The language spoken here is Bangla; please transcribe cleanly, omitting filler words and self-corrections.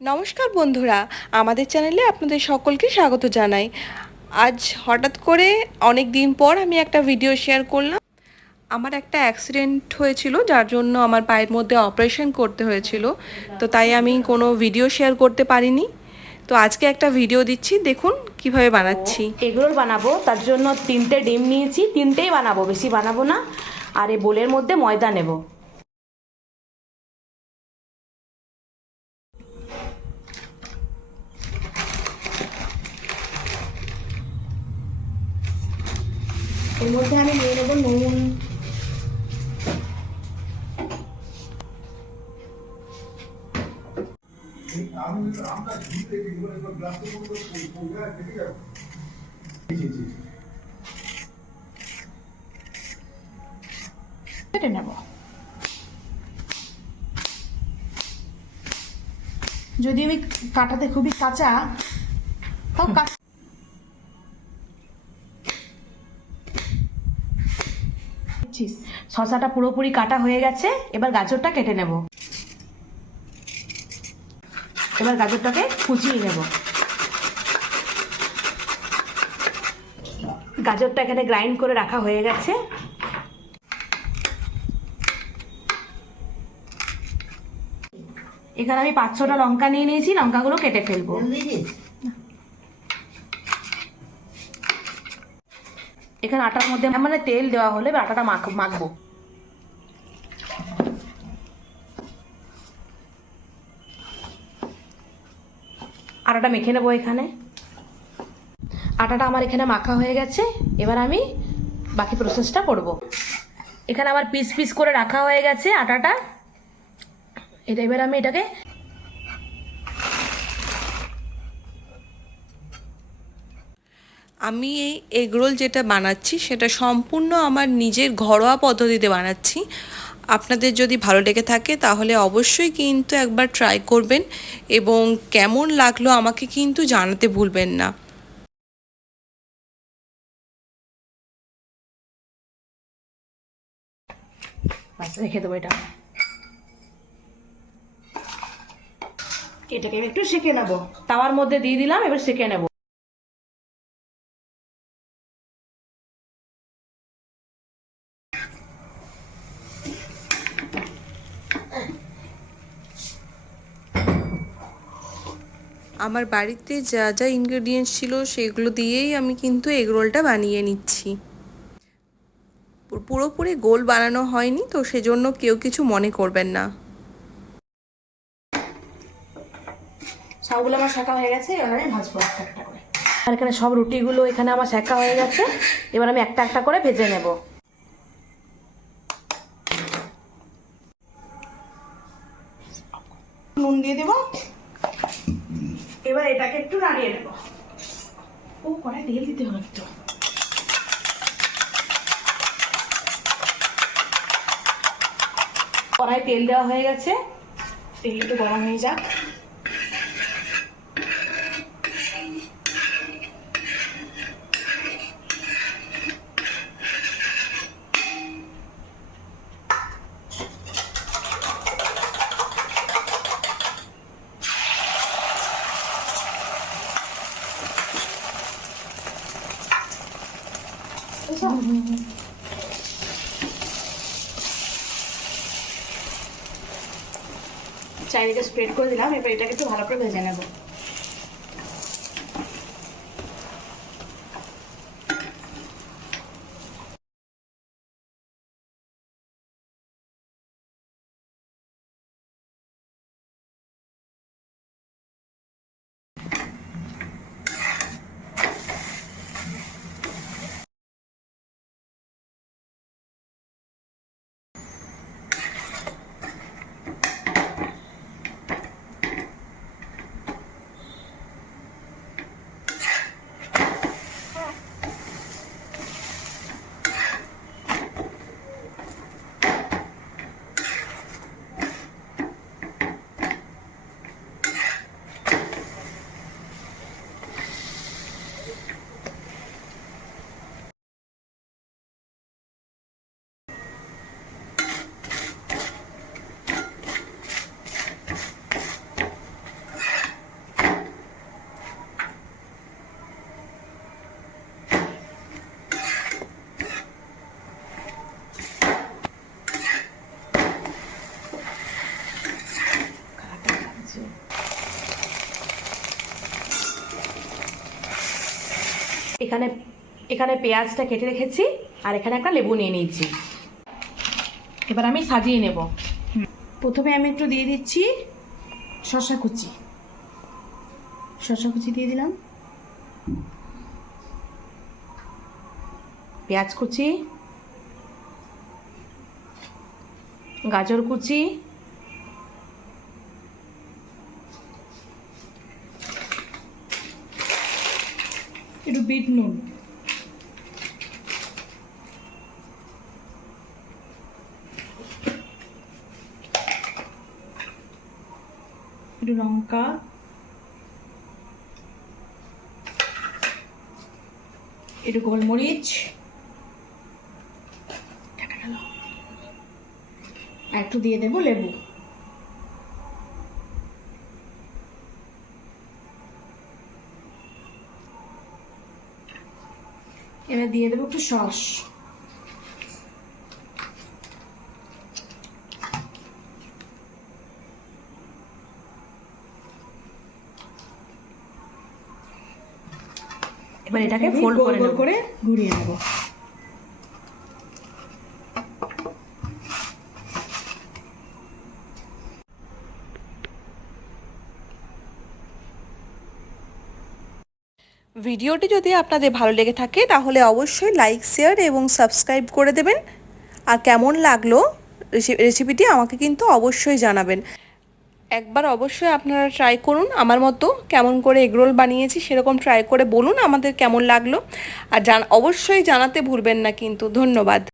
নমস্কার বন্ধুরা, আমাদের চ্যানেলে আপনাদের সকলকে স্বাগত জানাই। আজ হঠাৎ করে অনেক দিন পর আমি একটা ভিডিও শেয়ার করলাম। আমার একটা অ্যাক্সিডেন্ট হয়েছিল, যার জন্য আমার পায়ের মধ্যে অপারেশন করতে হয়েছিল, তো তাই আমি কোনো ভিডিও শেয়ার করতে পারিনি। তো আজকে একটা ভিডিও দিচ্ছি, দেখুন কিভাবে বানাচ্ছি। এগরোল বানাবো, তার জন্য 3টে ডিম নিয়েছি, 3টেই বানাবো, বেশি বানাবো না। আর এই বোলের মধ্যে ময়দা নেব। এর মধ্যে আমি নিয়ে নেব নুন, কেটে নেব। যদি আমি কাটাতে খুবই কাঁচা, তাও শসাটা পুরোপুরি কাটা হয়ে গেছে। এবার গাজরটা কেটে নেব। এবার গাজরটাকে কুচিয়ে নেব। গাজরটা এখানে গ্রাইন্ড করে রাখা হয়ে গেছে। এখানে আমি 5-6টা লঙ্কা নিয়ে নিয়েছি, লঙ্কাগুলো কেটে ফেলবো। এখানে আটার মধ্যে মানে তেল দেওয়া হলে আটাটা মাখবো। আটাটা মেখে নেবো। এখানে আটাটা আমার এখানে মাখা হয়ে গেছে। এবার আমি বাকি প্রসেসটা করব। এখানে আমার পিস পিস করে রাখা হয়ে গেছে আটাটা। এবার আমি এটাকে আমি এই এগরোল যেটা বানাচ্ছি সেটা সম্পূর্ণ আমার নিজের ঘরোয়া পদ্ধতিতে বানাচ্ছি। আপনাদের যদি ভালো লেগে থাকে তাহলে অবশ্যই কিন্তু একবার ট্রাই করবেন, এবং কেমন লাগলো আমাকে কিন্তু জানাতে ভুলবেন না। রেখে দেবো। এটাকে আমি একটু সেঁকে নেবো। তাওয়ার মধ্যে দিয়ে দিলাম, এবার সেঁকে নেব। আমার বাড়িতে যা যা ইনগ্রেডিয়েন্টস ছিল সেগুলো দিয়েই আমি কিন্তু এগরোলটা বানিয়ে নিচ্ছি। পুরোপুরি গোল বানানো হয়নি, তো সেজন্য কেউ কিছু মনে করবেন না। সবগুলো আমার সেঁকা হয়ে গেছে। এবার আমি ভাজবো একটা একটা করে। আর এখানে সব রুটিগুলো এখানে আমার সেঁকা হয়ে গেছে। এবার আমি একটা একটা করে ভেজে নেব। নুন দিয়ে দেবো। এবার এটাকে একটু নাড়িয়ে নেব। ও কড়াই তেল দিতে হবে একটু। কড়াই তেল দেওয়া হয়ে গেছে, তেল একটু গরম হয়ে যাক। চারিদিকে স্প্রেড করে দিলাম। এবার এটাকে একটু ভালো করে ভেজে নেব। আছে। এখানে এখানে পেঁয়াজটা কেটে রেখেছি আর এখানে একটা লেবু নিয়ে নিয়েছি। এবার আমি সাজিয়ে নেব। প্রথমে আমি একটু দিয়ে দিচ্ছি শসা কুচি। শসা কুচি দিয়ে দিলাম, পেঁয়াজ কুচি, গাজর কুচি, একটু বিট নুন, একটু লঙ্কা, একটু গোলমরিচ, আর একটু দিয়ে দেবো লেবু। এবার দিয়ে দেবো একটু সস। এবার এটাকে ফোল্ড করে ঘুরিয়ে নেব। ভিডিওটি যদি আপনাদের ভালো লেগে থাকে তাহলে অবশ্যই লাইক, শেয়ার এবং সাবস্ক্রাইব করে দেবেন। আর কেমন লাগলো রেসিপিটি আমাকে কিন্তু অবশ্যই জানাবেন। একবার অবশ্যই আপনারা ট্রাই করুন, আমার মতো কেমন করে এগরোল বানিয়েছি সেরকম ট্রাই করে বলুন আমাদের কেমন লাগলো। আর অবশ্যই জানাতে ভুলবেন না কিন্তু। ধন্যবাদ।